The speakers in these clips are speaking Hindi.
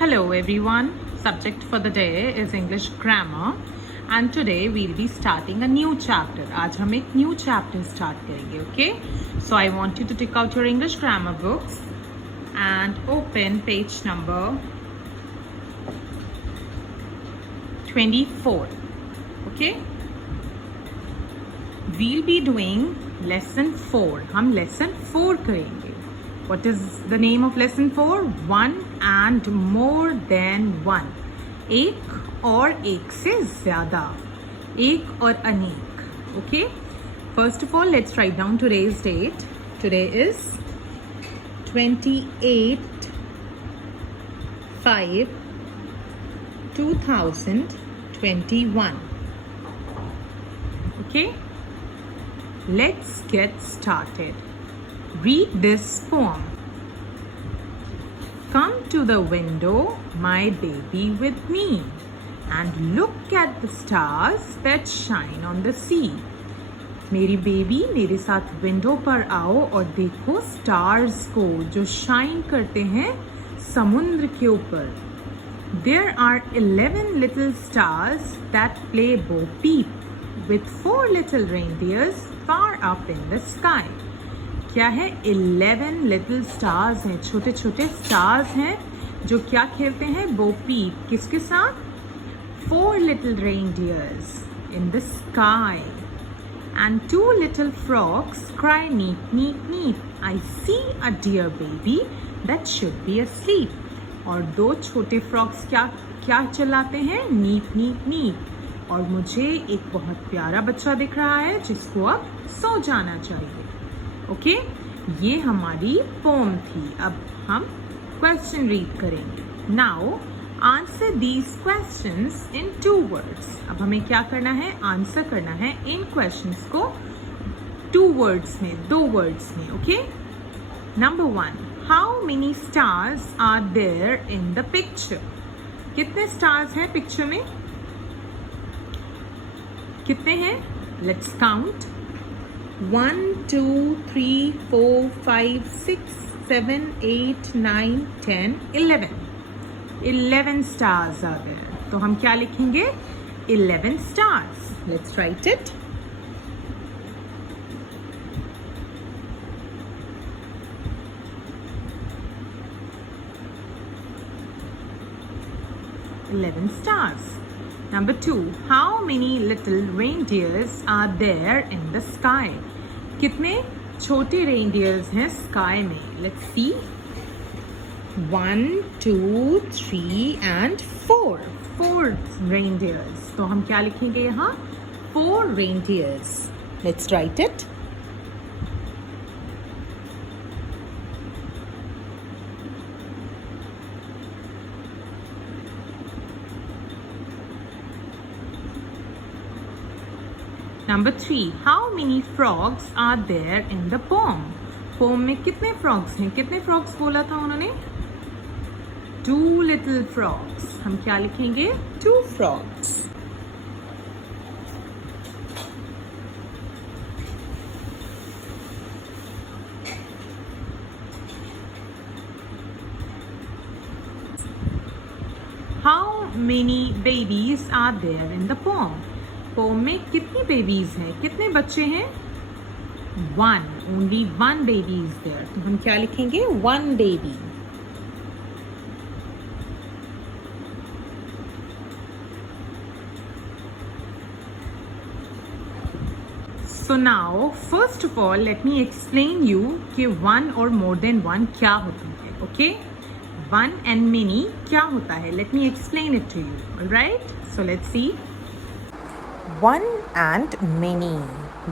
Hello everyone, subject for the day is English grammar and today we'll be starting a new chapter. आज हम एक new chapter start करेंगे, okay? So I want you to take out your English grammar books and open page number 24, okay? We'll be doing lesson 4. हम lesson 4 करेंगे. What is the name of lesson 4? One and more than one. एक और एक से ज़्यादा. एक और अनेक. Okay? First of all, let's write down today's date. Today is 28/5/2021. Okay? Let's get started. Read this poem. Come to the window, my baby, with me, and look at the stars that shine on the sea. मेरी बेबी मेरे साथ विंडो पर आओ और देखो स्टार्स को जो शाइन करते हैं समुद्र के ऊपर. There are 11 little stars that play bo peep with 4 little reindeers far up in the sky. क्या है? 11 लिटिल स्टार्स हैं, छोटे छोटे स्टार्स हैं जो क्या खेलते हैं? बो पीप. किसके साथ? 4 little reindeers in the sky and 2 little frogs cry neat neat neat. I see a dear baby that should be asleep. और 2 छोटे फ्रॉग्स क्या क्या चिल्लाते हैं? Neat neat neat. और मुझे एक बहुत प्यारा बच्चा दिख रहा है जिसको अब सो जाना चाहिए. ओके ये हमारी पोम थी. अब हम क्वेश्चन रीड करेंगे. Now answer these questions in 2 words. अब हमें क्या करना है? आंसर करना है इन क्वेश्चंस को 2 वर्ड्स में, 2 वर्ड्स में. Okay number 1, how many stars are there in the picture. कितने स्टार्स हैं पिक्चर में? कितने हैं? लेट्स काउंट. 1 2 3 4 5 6 7 8 9 10 11. 11 stars are there. तो हम क्या लिखेंगे? 11 stars. Let's write it. Stars. Number 2, how many little reindeers are there in the sky? कितने छोटे reindeers हैं स्काई में? Let's see. 1 2 3 and 4. 4 reindeers. तो हम क्या लिखेंगे यहाँ? 4 reindeers. Let's write it. Number 3, how many frogs are there in the poem? Poem में कितने frogs हैं? कितने frogs बोला था उन्होंने? 2 little frogs. हम क्या लिखेंगे? 2 frogs. How many babies are there in the poem? Poem में कितनी बेबीज हैं? कितने बच्चे हैं? 1. Only 1 baby is there. तो हम क्या लिखेंगे? 1 baby. So now, first of all, let me explain you कि 1 or more than 1 क्या होता है. Okay? 1 and many क्या होता है? Let me explain it to you. Alright? So let's see. One and many.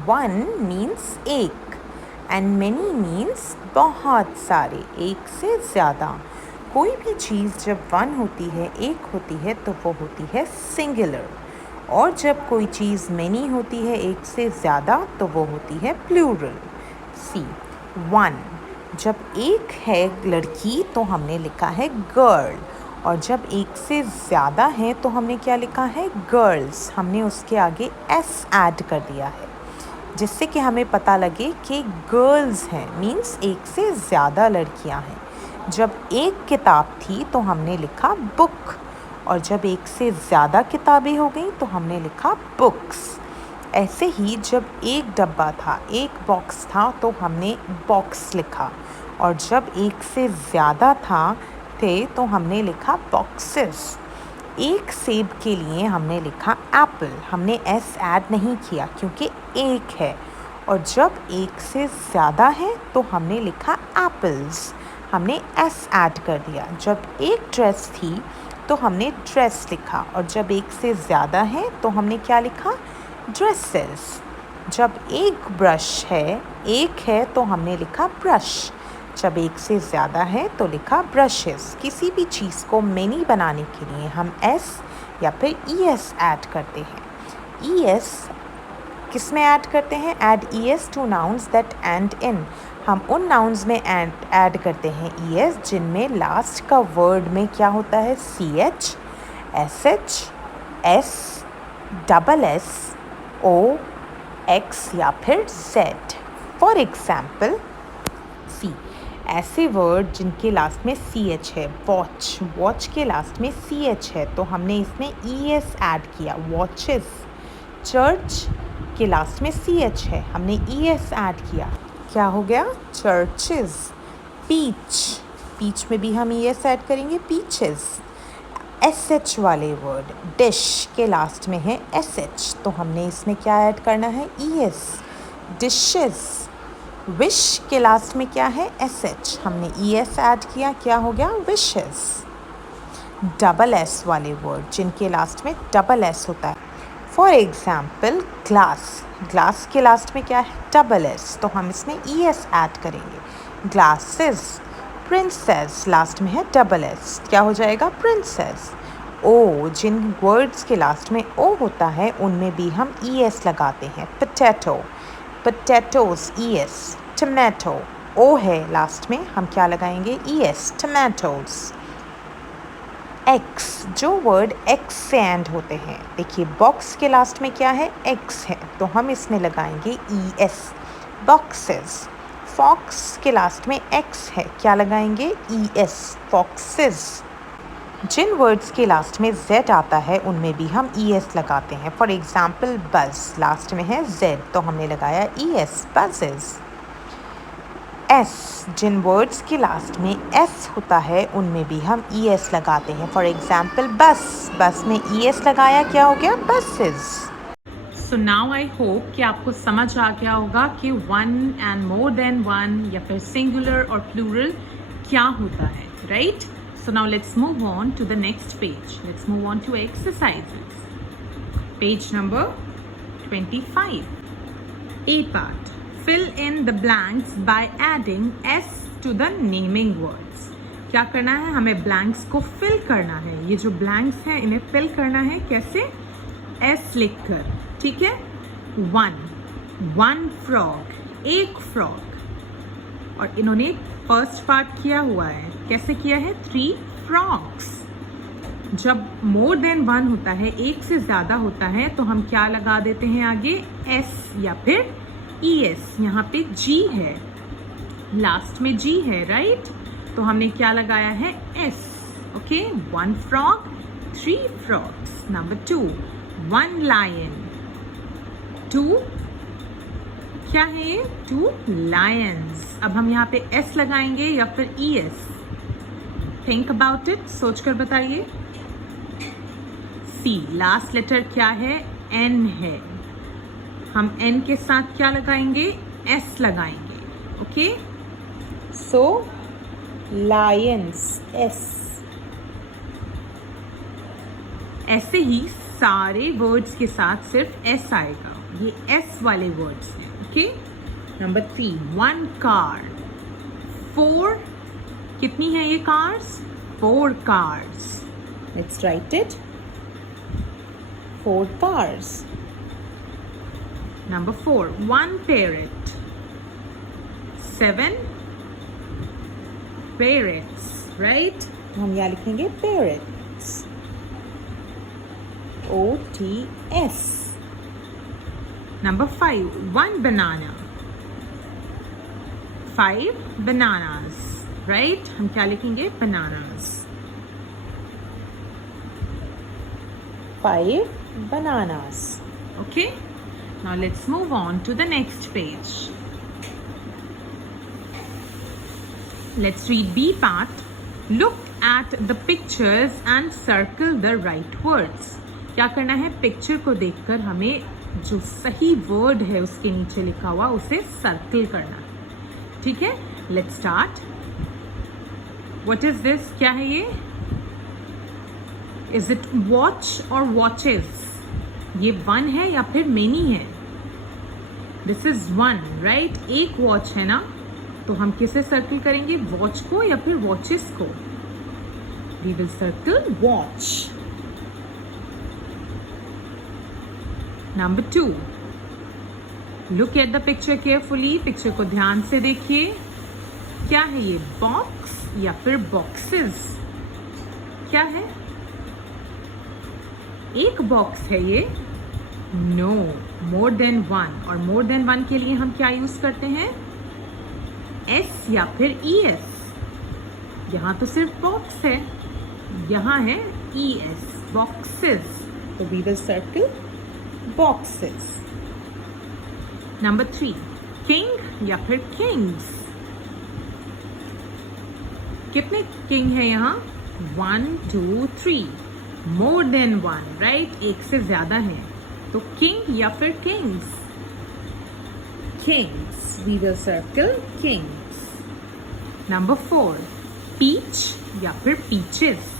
One means एक and many means बहुत सारे, एक से ज़्यादा. कोई भी चीज़ जब 1 होती है, एक होती है, तो वो होती है सिंगुलर. और जब कोई चीज़ many होती है, एक से ज़्यादा, तो वो होती है प्लूरल. सी 1. जब एक है लड़की तो हमने लिखा है गर्ल. और जब एक से ज़्यादा है तो हमने क्या लिखा है? गर्ल्स. हमने उसके आगे एस ऐड कर दिया है जिससे कि हमें पता लगे कि गर्ल्स हैं, मीन्स एक से ज़्यादा लड़कियां हैं. जब एक किताब थी तो हमने लिखा बुक, और जब एक से ज़्यादा किताबें हो गई तो हमने लिखा बुक्स। ऐसे ही जब एक डब्बा था, एक बॉक्स था, तो हमने बॉक्स लिखा, और जब एक से ज़्यादा थे तो हमने लिखा बॉक्सेस। एक सेब के लिए हमने लिखा एप्पल, हमने एस ऐड नहीं किया क्योंकि एक है, और जब एक से ज़्यादा है तो हमने लिखा एप्पल्स, हमने एस ऐड कर दिया। जब एक ड्रेस थी तो हमने ड्रेस लिखा, और जब एक से ज़्यादा है तो हमने क्या लिखा, ड्रेसेस। जब एक ब्रश है, एक है, तो हमने लिखा ब्रश, जब एक से ज़्यादा है तो लिखा ब्रशेस। किसी भी चीज़ को मेनी बनाने के लिए हम एस या फिर ई एस ऐड करते हैं। ई एस किस में ऐड करते हैं? Add E S to nouns that end in. हम उन नाउन्स में ऐड करते हैं ई एस जिनमें लास्ट का वर्ड में क्या होता है, C H, S H, S, double S, O, X या फिर जेड। फॉर एग्जाम्पल सी, ऐसे वर्ड जिनके लास्ट में सी एच है, वॉच, वॉच के लास्ट में सी एच है तो हमने इसमें ई एस ऐड किया, वॉचेस। चर्च के लास्ट में सी एच है, हमने ई एस ऐड किया, क्या हो गया, चर्चेस। पीच, पीच में भी हम ई एस ऐड करेंगे, पीचेस। एस एच वाले वर्ड, डिश के लास्ट में है एस एच तो हमने इसमें क्या ऐड करना है, ई एस, डिशेस। विश के लास्ट में क्या है, एस एच, हमने ई एस ऐड किया, क्या हो गया, विशेस। डबल एस वाले वर्ड जिनके लास्ट में डबल एस होता है, फॉर एग्जाम्पल ग्लास, ग्लास के लास्ट में क्या है, डबल एस तो हम इसमें ई एस ऐड करेंगे, ग्लासेस। प्रिंसेस लास्ट में है डबल एस, क्या हो जाएगा, प्रिंसेस। ओ, जिन वर्ड्स के लास्ट में ओ होता है उनमें भी हम ई एस लगाते हैं, potato, potatoes, E S. Tomato, O है लास्ट में, हम क्या लगाएंगे, ई एस, टमाटोस। एक्स, जो वर्ड एक्स से एंड होते हैं, देखिए बॉक्स के लास्ट में क्या है, एक्स है तो हम इसमें लगाएंगे ई एस, बॉक्सेस। फॉक्स के लास्ट में एक्स है, क्या लगाएंगे, ई एस, फॉक्सेस। जिन वर्ड्स के लास्ट में जेड आता है उनमें भी हम ई एस लगाते हैं, फॉर एग्जाम्पल बज, लास्ट में है जेड तो हमने लगाया ई एस, बजेस। एस, जिन वर्ड्स के लास्ट में एस होता है उनमें भी हम ई एस लगाते हैं, फॉर एग्जाम्पल बस, बस में ई एस लगाया, क्या हो गया, buses. So now I hope कि आपको समझ आ गया होगा कि one and more than one या फिर सिंगुलर और प्लूरल क्या होता है, right? So now let's move on to the next page. Let's move on to exercises. Page number 25. A part. Fill in the blanks by adding S to the naming words. क्या करना है, हमें blanks को fill करना है। ये जो blanks हैं इन्हें fill करना है कैसे, S लिखकर, ठीक है। one frog, एक frog, और इन्होंने फर्स्ट पार्ट किया हुआ है, कैसे किया है, 3 frogs। जब मोर देन वन होता है, एक से ज़्यादा होता है तो हम क्या लगा देते हैं आगे, एस या फिर ई एस। यहाँ पे जी है, लास्ट में जी है, राइट, तो हमने क्या लगाया है, S, okay. 1 frog, 3 frogs। Number 2, 1 lion, 2 क्या है, 2 lions। अब हम यहाँ पे S लगाएंगे या फिर ES, थिंक अबाउट इट, सोच कर बताइए। C, लास्ट लेटर क्या है, N है, हम N के साथ क्या लगाएंगे, S लगाएंगे, ओके। सो lions, S। ऐसे ही सारे वर्ड्स के साथ सिर्फ S आएगा, ये S वाले वर्ड्स हैं, ओके। नंबर 3, 1 car, 4 कितनी है ये cars, 4 cars। Let's write it, 4 cars। Number 4, 1 parrot, 7 parrots, right, हम यहाँ लिखेंगे parrots, OTS। Number 5, 1 banana, 5 bananas, right हम क्या लिखेंगे? Bananas. 5 bananas. Okay, now let's move on to the next page. Let's read B part. Look at the pictures and circle the right words. क्या करना है? पिक्चर को देखकर हमें जो सही वर्ड है उसके नीचे लिखा हुआ उसे सर्कल करना है. ठीक है, let's start. What is this? क्या है ये? इज इट वॉच और वॉचेस? ये वन है या फिर मेनी है? This is one, right. एक वॉच है ना, तो हम किसे सर्कल करेंगे? वॉच को या फिर वॉचेस को? We will circle watch. Number 2. Look at the picture carefully. Picture को ध्यान से देखिए. क्या है ये? बॉक्स या फिर बॉक्सेस? क्या है? एक बॉक्स है ये? No, more than one. और मोर देन वन के लिए हम क्या यूज करते हैं? एस या फिर ई एस. यहां तो सिर्फ बॉक्स है, यहां है ई एस, बॉक्सेस. तो we will circle boxes. Number 3. King या फिर किंग्स? कितने किंग है यहाँ? 1 2 3. More than one, right. एक से ज्यादा है, तो किंग या फिर kings? Kings. We will circle kings. Number 4. Peach या फिर पीचेस?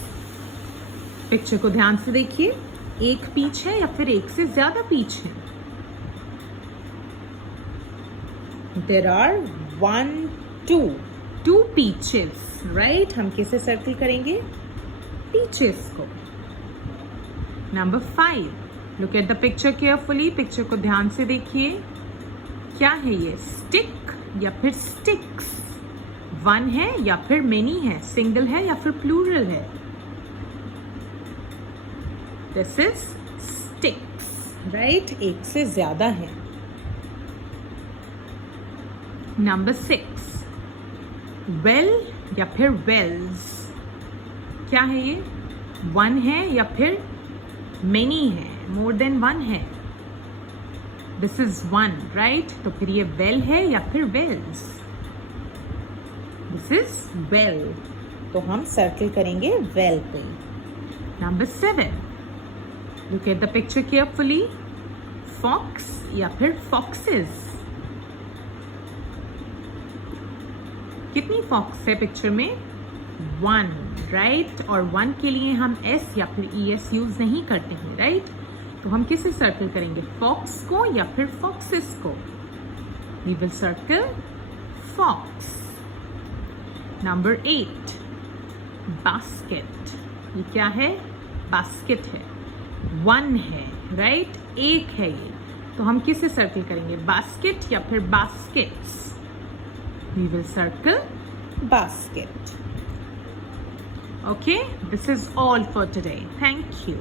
पिक्चर को ध्यान से देखिए. एक पीच है या फिर एक से ज्यादा पीच है? There are 1 2 peaches, right. हम किसे सर्कल करेंगे? पीचेस को. Number 5. Look at the picture carefully. Picture को ध्यान से देखिए. क्या है ये? स्टिक या फिर स्टिक्स? वन है या फिर मेनी है? सिंगल है या फिर प्लूरल है? This is sticks, right. एक से ज्यादा है. नंबर 6. वेल या फिर वेल्स? क्या है ये? वन है या फिर मेनी है? मोर देन वन है? This is one, right. तो फिर ये वेल है या फिर वेल्स? This is well. तो हम सर्कल करेंगे वेल पे. Number 7. Look at the picture carefully. Fox या फिर फॉक्सेस? कितनी फॉक्स है पिक्चर में? 1, राइट. और 1 के लिए हम एस या फिर ई एस यूज नहीं करते हैं, राइट. तो हम किसे सर्कल करेंगे? फॉक्स को या फिर फॉक्सेस को? We will circle fox. Number 8. Basket. ये क्या है? बास्केट है. 1 है, राइट. एक है ये, तो हम किसे सर्कल करेंगे? बास्केट या फिर baskets? We will circle basket. Okay, this is all for today. Thank you.